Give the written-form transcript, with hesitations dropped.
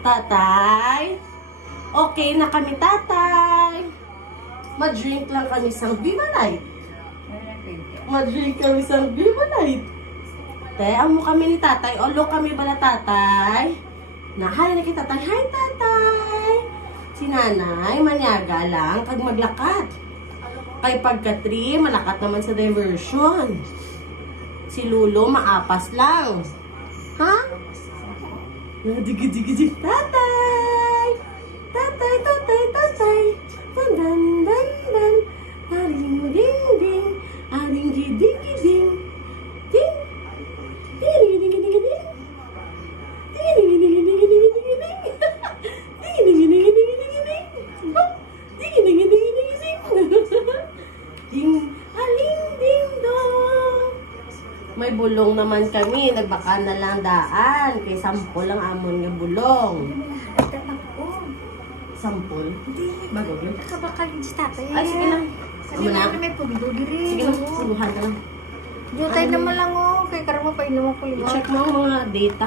Tatay? Okay na kami, tatay. Ma-drink lang kami sang Viva Light. Ma-drink kami sang Viva Light. Te, amo kami ni tatay. Olo kami bala tatay. Nahay na kita tatay. Hi, tatay. Si nanay, manyaga lang kag maglakad. Kay pagka-3, malakat naman sa diversion. Si Lulo, maapas lang. Ha? Digi-digi-dig. Tatay! Tatay, tatay, tatay. Dan, dan, dan. Aring, ding, ding. Aring, giding, giding. Ding. Ding, ding, ding, ding, ding. Ding, ding, ding, ding, ding, ding, ding, ding. Ding, ding, ding, ding, ding, ding, ding. Ding, ding, ding, ding, ding, ding. Ding, aling, ding, dong. May bulong naman kami. Nagbaka na lang daan. Kay sampol lang amon nga bulong. Sampol? Hindi. Bago yun? Nakabakal yun si tatay. Ay, sige lang. Kasi na may pundo diri. Sige lang. Sibuhan ka lang. Diyo tayo naman lang oh. Kay karamo pa inuman ko yung I-check mo ang mga data.